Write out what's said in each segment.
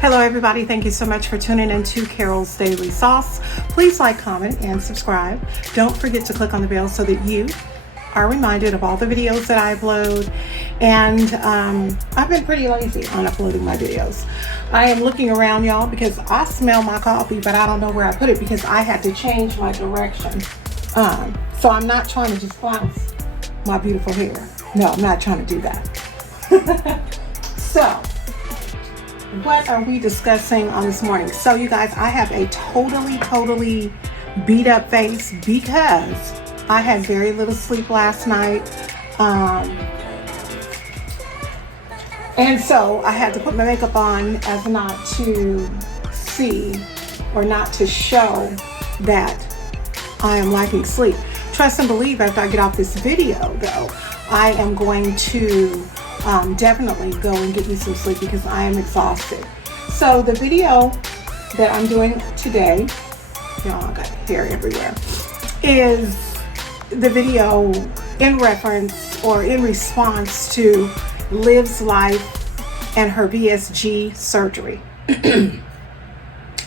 Hello everybody, thank you so much for tuning in to Carol's Daily Sauce. Please like, comment, and subscribe. Don't forget to click on the bell so that you are reminded of all the videos that I upload. And I've been pretty lazy on uploading my videos. I am looking around, y'all, because I smell my coffee, but I don't know where I put it because I had to change my direction. So I'm not trying to just flounce my beautiful hair. No, I'm not trying to do that. So, what are we discussing on this morning? So you guys, I have a totally beat up face because I had very little sleep last night. And so I had to put my makeup on as not to see or not to show that I am lacking sleep. Trust and believe, after I get off this video though, I am going to definitely go and get me some sleep because I am exhausted. So the video that I'm doing today, y'all, I got hair everywhere, is the video in reference or in response to Liv's life and her VSG surgery.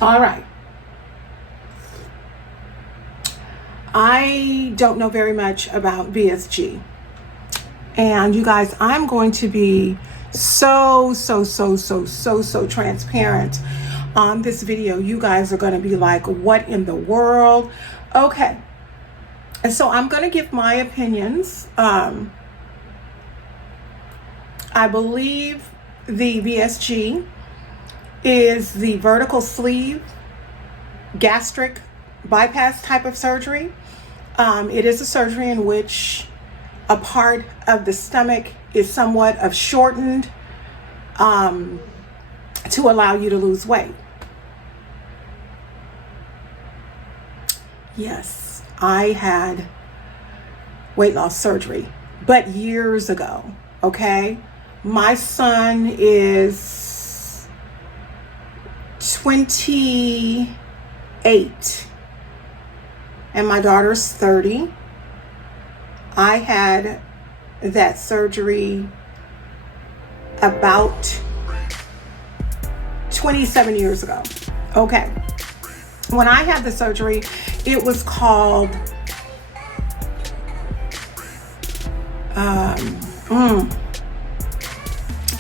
All right. I don't know very much about VSG. And you guys, I'm going to be so transparent on this video. You guys are going to be like, what in the world? Okay. And so I'm going to give my opinions. I believe the VSG is the vertical sleeve gastric bypass type of surgery. It is a surgery in which a part of the stomach is somewhat of shortened to allow you to lose weight. Yes, I had weight loss surgery, but years ago, okay? My son is 28 and my daughter's 30. I had that surgery about 27 years ago. Okay. When I had the surgery, it was called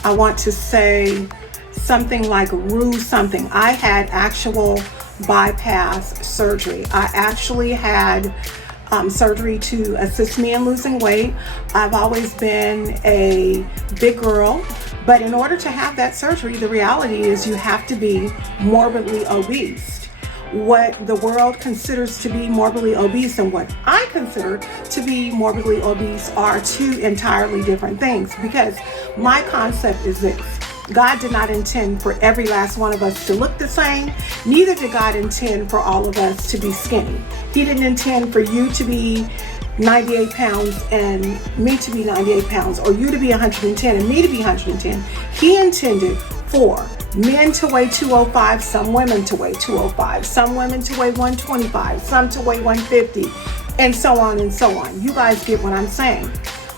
I want to say something like Rue something. I had actual bypass surgery. I actually had surgery to assist me in losing weight. I've always been a big girl, but in order to have that surgery, the reality is you have to be morbidly obese. What the world considers to be morbidly obese and what I consider to be morbidly obese are two entirely different things, because my concept is this: God did not intend for every last one of us to look the same. Neither did God intend for all of us to be skinny. He didn't intend for you to be 98 pounds and me to be 98 pounds, or you to be 110 and me to be 110. He intended for men to weigh 205, some women to weigh 205, some women to weigh 125, some to weigh 150, and so on and so on. You guys get what I'm saying.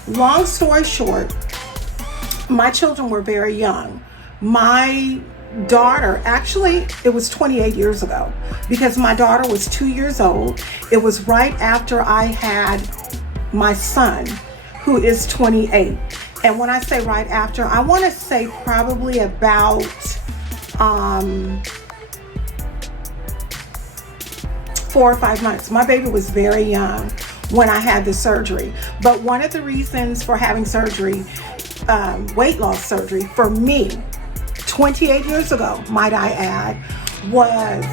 Long story short, my children were very young. My daughter, actually, it was 28 years ago, because my daughter was 2 years old. It was right after I had my son, who is 28. And when I say right after, I want to say probably about 4 or 5 months. My baby was very young when I had the surgery. But one of the reasons for having surgery, weight loss surgery, for me, 28 years ago, might I add, was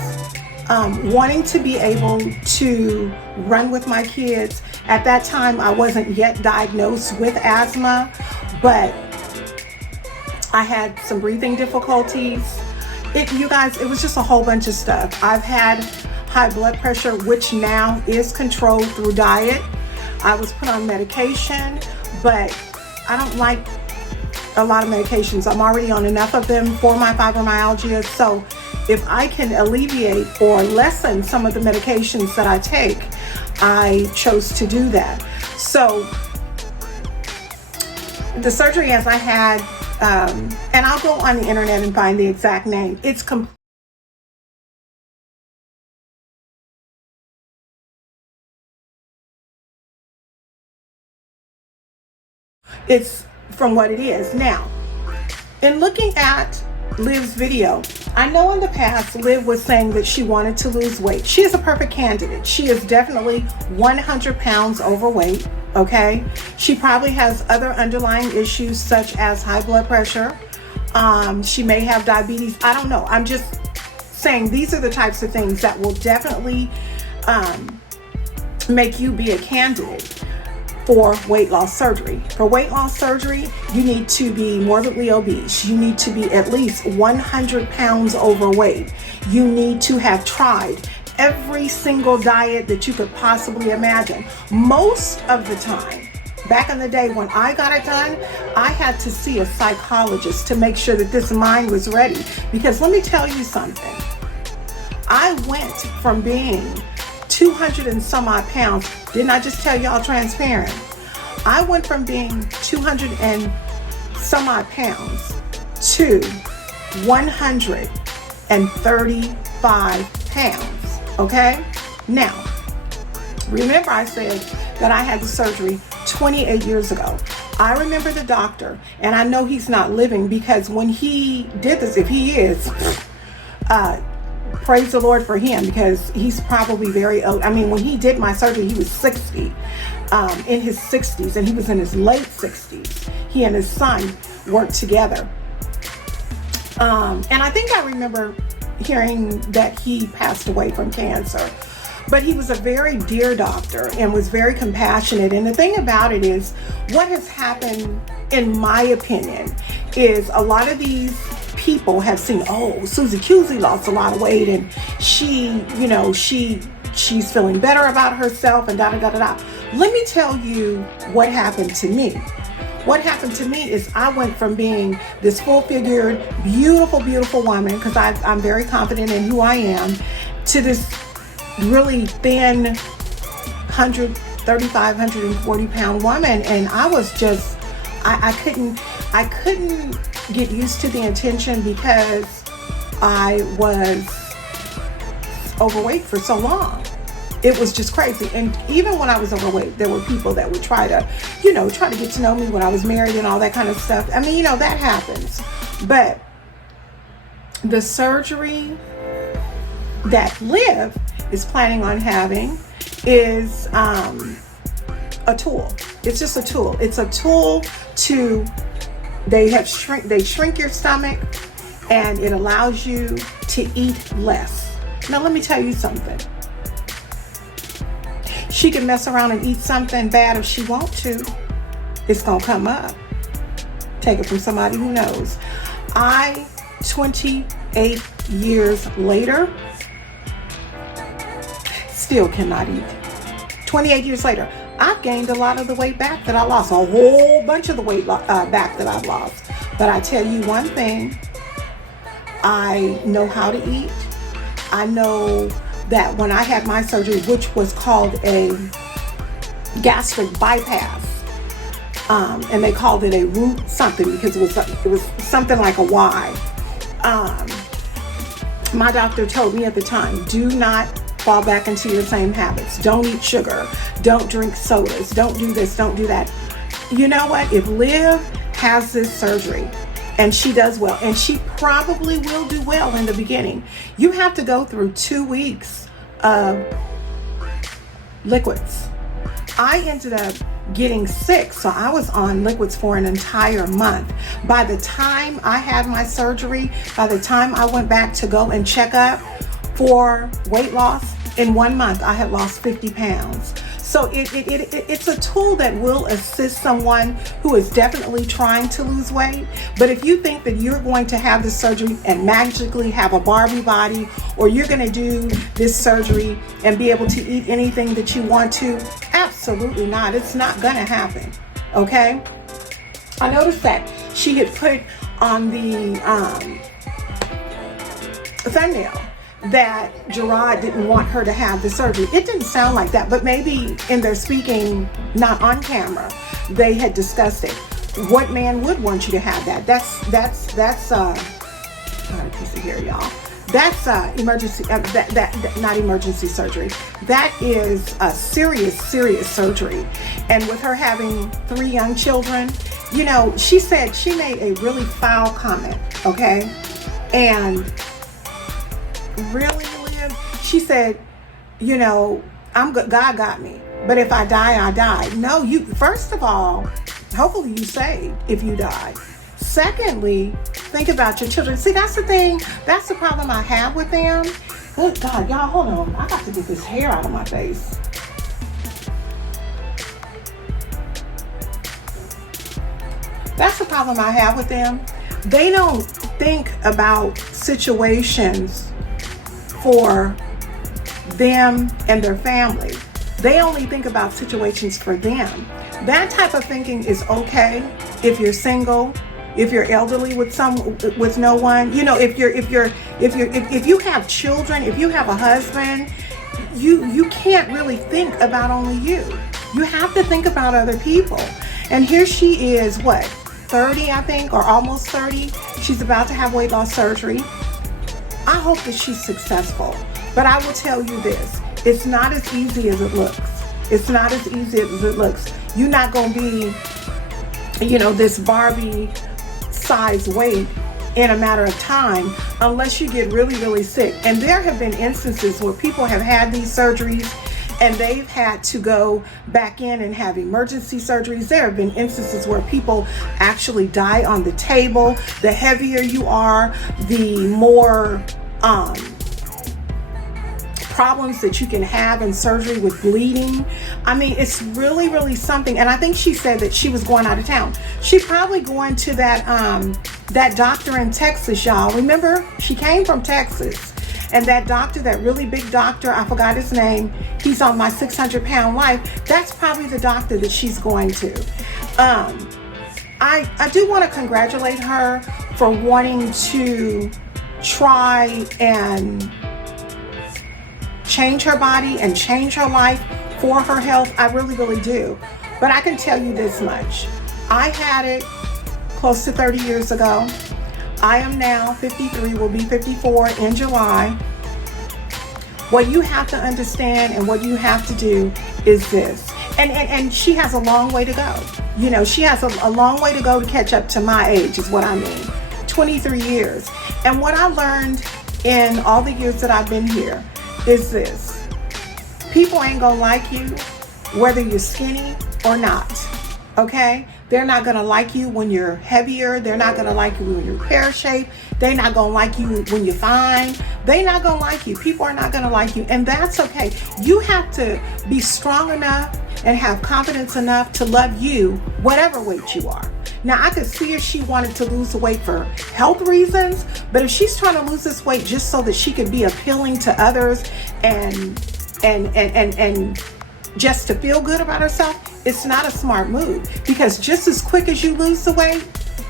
wanting to be able to run with my kids. At that time, I wasn't yet diagnosed with asthma, but I had some breathing difficulties. You guys, it was just a whole bunch of stuff. I've had high blood pressure, which now is controlled through diet. I was put on medication, but I don't like a lot of medications. I'm already on enough of them for my fibromyalgia. So if I can alleviate or lessen some of the medications that I take, I chose to do that. So the surgery, as I had and I'll go on the internet and find the exact name. It's from what it is. Now, in looking at Liv's video, I know in the past Liv was saying that she wanted to lose weight. She is a perfect candidate. She is definitely 100 pounds overweight, okay? She probably has other underlying issues such as high blood pressure. She may have diabetes. I don't know. I'm just saying these are the types of things that will definitely make you be a candidate for weight loss surgery. For weight loss surgery, you need to be morbidly obese. You need to be at least 100 pounds overweight. You need to have tried every single diet that you could possibly imagine. Most of the time, back in the day when I got it done, I had to see a psychologist to make sure that this mind was ready. Because let me tell you something. I went from being 200 and some odd pounds. Didn't I just tell y'all transparent? I went from being 200 and some odd pounds to 135 pounds, okay? Now, remember I said that I had the surgery 28 years ago. I remember the doctor, and I know he's not living because when he did this, if he is, praise the Lord for him, because he's probably very old. I mean, when he did my surgery, he was 60, in his 60s, and he was in his late 60s. He and his son worked together. And I think I remember hearing that he passed away from cancer. But he was a very dear doctor and was very compassionate. And the thing about it is, what has happened, in my opinion, is a lot of these people have seen, oh, Susie Cusey lost a lot of weight and she, you know, she's feeling better about herself and da da da da da. Let me tell you what happened to me. What happened to me is I went from being this full-figured, beautiful, beautiful woman, because I'm very confident in who I am, to this really thin 135, 140 pound woman. And I was just, I couldn't get used to the attention because I was overweight for so long. It was just crazy. And even when I was overweight, there were people that would try to get to know me when I was married and all that kind of stuff. I mean, you know, that happens. But the surgery that Liv is planning on having is a tool. It's just a tool. It's a tool to, they shrink your stomach, and it allows you to eat less. Now let me tell you something. She can mess around and eat something bad if she wants to. It's gonna come up. Take it from somebody who knows. 28 years later, still cannot eat. 28 years later, I've gained a lot of the weight back that I lost, a whole bunch of the weight back that I've lost. But I tell you one thing, I know how to eat. I know that when I had my surgery, which was called a gastric bypass, and they called it a root something because it was something like a Y. My doctor told me at the time, do not fall back into your same habits. Don't eat sugar. Don't drink sodas. Don't do this. Don't do that. You know what? If Liv has this surgery and she does well, and she probably will do well in the beginning, you have to go through 2 weeks of liquids. I ended up getting sick, so I was on liquids for an entire month. By the time I had my surgery, by the time I went back to go and check up for weight loss, in 1 month I had lost 50 pounds. So it's a tool that will assist someone who is definitely trying to lose weight. But if you think that you're going to have this surgery and magically have a Barbie body, or you're going to do this surgery and be able to eat anything that you want to, absolutely not. It's not going to happen. Okay? I noticed that she had put on the thumbnail that Gerard didn't want her to have the surgery. It didn't sound like that, but maybe in their speaking, not on camera, they had discussed it. what man would want you to have that? That's got a piece of hair, y'all. That's emergency, not emergency surgery. That is a serious surgery. And with her having 3 young children, you know, she said she made a really foul comment, okay? And really, Liv, she said, you know, God got me, but if I die, I die. No, you, first of all, hopefully you saved if you die. Secondly, think about your children. See, that's the thing. That's the problem I have with them. Oh, God, y'all, hold on. I got to get this hair out of my face. That's the problem I have with them. They don't think about situations for them and their family. They only think about situations for them. That type of thinking is okay if you're single, if you're elderly with no one, you know, if you have children, if you have a husband, you can't really think about only you. You have to think about other people. And here she is, what, 30, I think, or almost 30. She's about to have weight loss surgery. I hope that she's successful. But I will tell you this, it's not as easy as it looks. It's not as easy as it looks. You're not going to be, you know, this Barbie size weight in a matter of time unless you get really sick. And there have been instances where people have had these surgeries and they've had to go back in and have emergency surgeries. There have been instances where people actually die on the table. The heavier you are, the more problems that you can have in surgery with bleeding. I mean, it's really something. And I think she said that she was going out of town. She's probably going to that doctor in Texas, y'all. Remember, she came from Texas. And that doctor, that really big doctor, I forgot his name, he's on My 600-Pound Life. That's probably the doctor that she's going to. I do want to congratulate her for wanting to try and change her body and change her life for her health. I really do. But I can tell you this much. I had it close to 30 years ago. I am now 53, will be 54 in July. What you have to understand and what you have to do is this. And she has a long way to go. You know, she has a long way to go to catch up to my age is what I mean. 23 years. And what I learned in all the years that I've been here is this. People ain't gonna like you whether you're skinny or not. Okay? They're not gonna like you when you're heavier. They're not gonna like you when you're pear-shaped. They're not gonna like you when you're fine. They're not gonna like you. People are not gonna like you, and that's okay. You have to be strong enough and have confidence enough to love you, whatever weight you are. Now, I could see if she wanted to lose the weight for health reasons, but if she's trying to lose this weight just so that she could be appealing to others and just to feel good about herself, it's not a smart move, because just as quick as you lose the weight,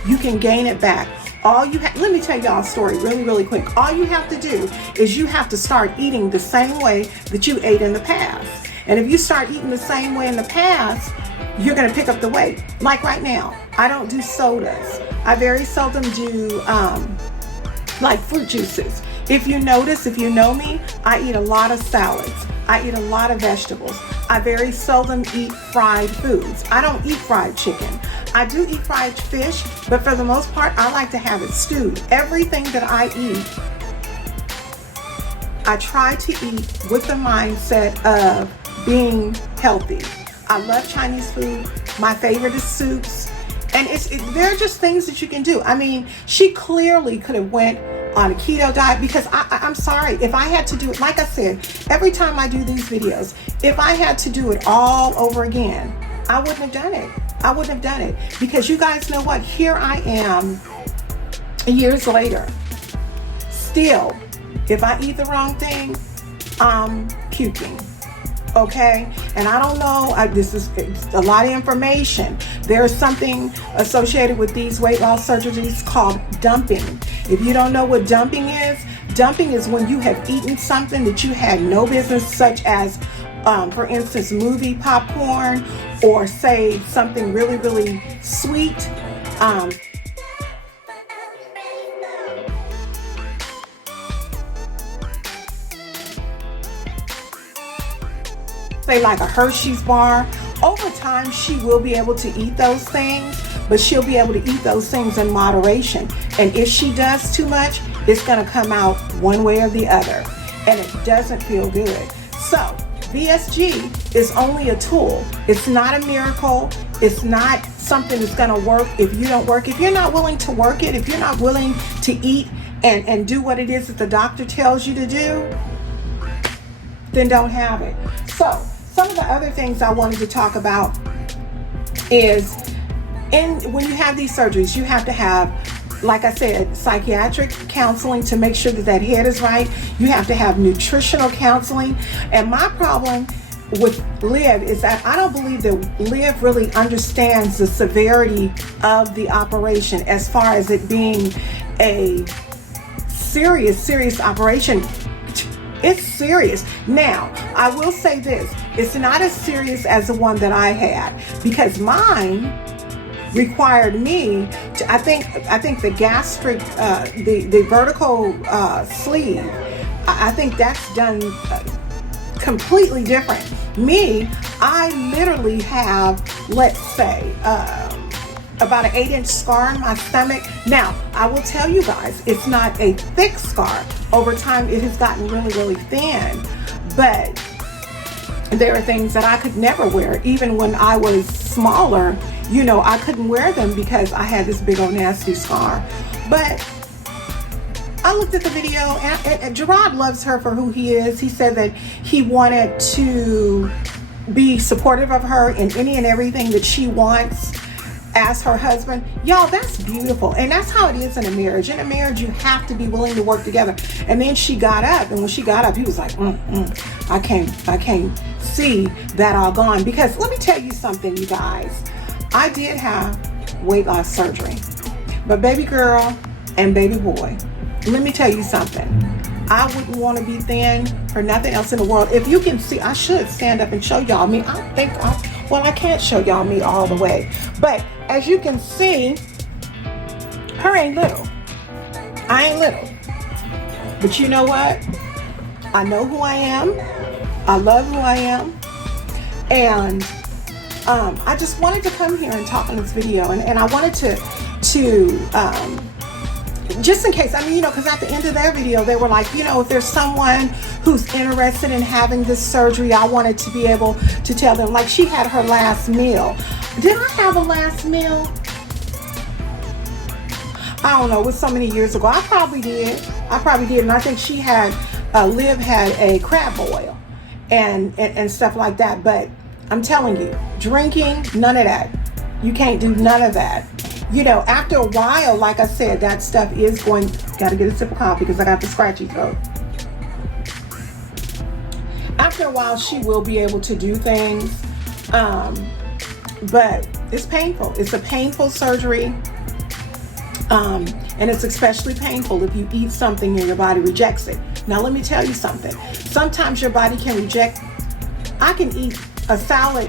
you can gain it back. Let me tell y'all a story really quick. All you have to do is you have to start eating the same way that you ate in the past. And if you start eating the same way in the past, you're going to pick up the weight. Like right now, I don't do sodas. I very seldom do like fruit juices. If you notice, if you know me, I eat a lot of salads. I eat a lot of vegetables. I very seldom eat fried foods. I don't eat fried chicken. I do eat fried fish, but for the most part, I like to have it stewed. Everything that I eat, I try to eat with the mindset of being healthy. I love Chinese food. My favorite is soups. And there are just things that you can do. I mean, she clearly could have went on a keto diet, because I'm sorry, if I had to do it, like I said, every time I do these videos, if I had to do it all over again, I wouldn't have done it. I wouldn't have done it, because you guys know what? Here I am years later. Still, if I eat the wrong thing, I'm puking. Okay, and I don't know, this is a lot of information. There's something associated with these weight loss surgeries called dumping. If you don't know what dumping is when you have eaten something that you had no business, such as for instance, movie popcorn, or say something really, really sweet. Say like a Hershey's bar. Over time, she will be able to eat those things, but she'll be able to eat those things in moderation. And if she does too much, it's going to come out one way or the other, and it doesn't feel good. So VSG is only a tool. It's not a miracle. It's not something that's going to work if you don't work. If you're not willing to work it, if you're not willing to eat and do what it is that the doctor tells you to do, then don't have it. So some of the other things I wanted to talk about is when you have these surgeries, you have to have, like I said, psychiatric counseling to make sure that that head is right. You have to have nutritional counseling. And my problem with Liv is that I don't believe that Liv really understands the severity of the operation as far as it being a serious operation. It's serious. Now, I will say this. It's not as serious as the one that I had, because mine required me to, I think the gastric, the vertical sleeve, I think that's done completely different. Me, I literally have, let's say, about an 8-inch scar on my stomach. Now, I will tell you guys, it's not a thick scar. Over time, it has gotten really, really thin. But there are things that I could never wear. Even when I was smaller, you know, I couldn't wear them because I had this big old nasty scar. But I looked at the video, and Gerard loves her for who he is. He said that he wanted to be supportive of her in any and everything that she wants as her husband. Y'all, that's beautiful. And that's how it is in a marriage. In a marriage, you have to be willing to work together. And then she got up, and when she got up, he was like, I can't see that all gone. Because let me tell you something, you guys. I did have weight loss surgery. But baby girl and baby boy, let me tell you something. I wouldn't want to be thin for nothing else in the world. If you can see, I should stand up and show y'all me. I can't show y'all me all the way. But as you can see, her ain't little. I ain't little. But you know what? I know who I am. I love who I am. And I just wanted to come here and talk on this video. And I wanted to just in case, I mean, you know, because at the end of their video, they were like, you know, if there's someone who's interested in having this surgery, I wanted to be able to tell them, like she had her last meal. Did I have a last meal? I don't know, it was so many years ago. I probably did. And I think she had, Liv had a crab boil and stuff like that. But I'm telling you, drinking, none of that. You can't do none of that. You know, after a while, like I said, that stuff is going, gotta get a sip of coffee because I got the scratchy throat. After a while, she will be able to do things, but it's painful. It's a painful surgery, and it's especially painful if you eat something and your body rejects it. Now, let me tell you something. Sometimes your body can reject, I can eat a salad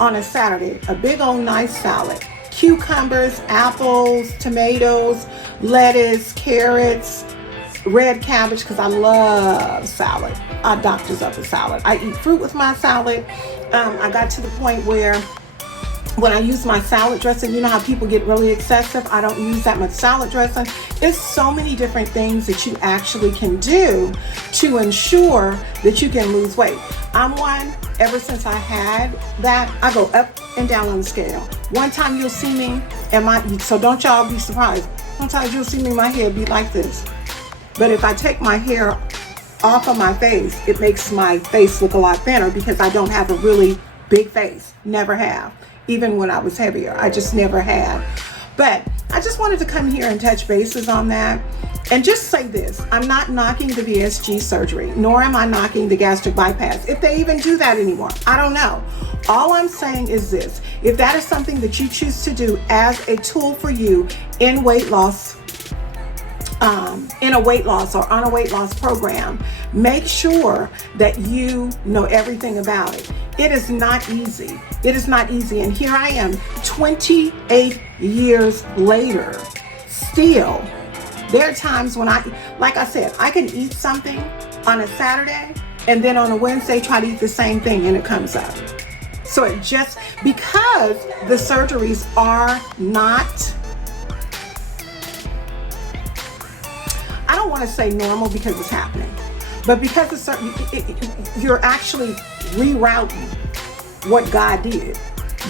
on a Saturday, a big old nice salad. Cucumbers, apples, tomatoes, lettuce, carrots, red cabbage, because I love salad. I doctors up with salad. I eat fruit with my salad. I got to the point where when I use my salad dressing, you know how people get really excessive? I don't use that much salad dressing. There's so many different things that you actually can do to ensure that you can lose weight. I'm one, ever since I had that, I go up and down on the scale. One time you'll see me, so don't y'all be surprised. Sometimes you'll see me, my hair be like this. But if I take my hair off of my face, it makes my face look a lot thinner because I don't have a really big face. Never have. Even when I was heavier, I just never had. But I just wanted to come here and touch bases on that. And just say this, I'm not knocking the VSG surgery, nor am I knocking the gastric bypass, if they even do that anymore. I don't know. All I'm saying is this, if that is something that you choose to do as a tool for you in weight loss, in a weight loss or on a weight loss program, make sure that you know everything about it. It is not easy. It is not easy. And here I am, 28 years later, still. There are times when like I said, I can eat something on a Saturday and then on a Wednesday try to eat the same thing and it comes up. So it just, because the surgeries are not, I don't want to say normal because it's happening, but because you're actually rerouting what God did.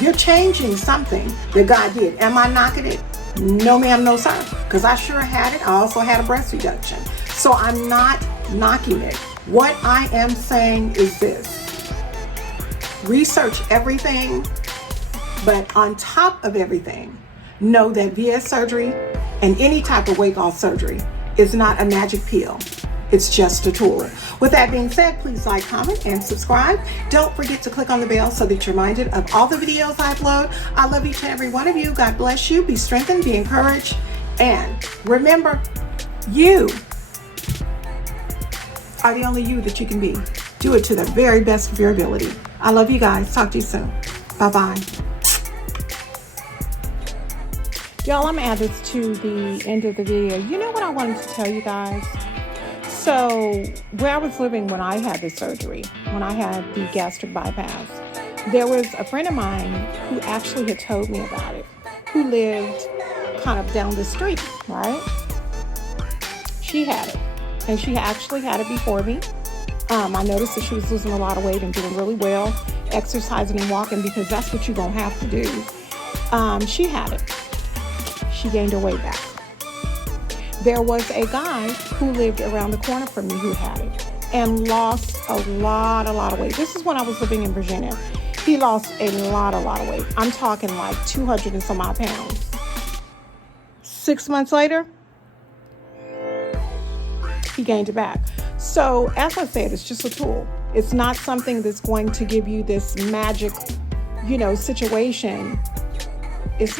You're changing something that God did. Am I knocking it? No ma'am, no sir, because I sure had it. I also had a breast reduction. So I'm not knocking it. What I am saying is this: research everything, but on top of everything, know that VS surgery and any type of weight loss surgery is not a magic pill. It's just a tool. With that being said, please like, comment, and subscribe. Don't forget to click on the bell so that you're reminded of all the videos I upload. I love each and every one of you. God bless you. Be strengthened, be encouraged. And remember, you are the only you that you can be. Do it to the very best of your ability. I love you guys. Talk to you soon. Bye-bye. Y'all, I'm going to add this to the end of the video. You know what I wanted to tell you guys? So where I was living when I had the surgery, when I had the gastric bypass, there was a friend of mine who actually had told me about it, who lived kind of down the street, right? She had it, and she actually had it before me. I noticed that she was losing a lot of weight and doing really well, exercising and walking, because that's what you're going to have to do. She had it. She gained her weight back. There was a guy who lived around the corner from me who had it and lost a lot of weight. This is when I was living in Virginia. He lost a lot of weight. I'm talking like 200 and some odd pounds. 6 months later, he gained it back. So as I said, it's just a tool. It's not something that's going to give you this magic, situation. It's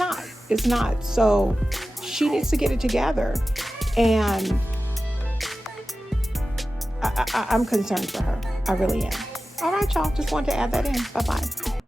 not. So she needs to get it together. And I'm concerned for her. I really am. All right, y'all. Just wanted to add that in. Bye-bye.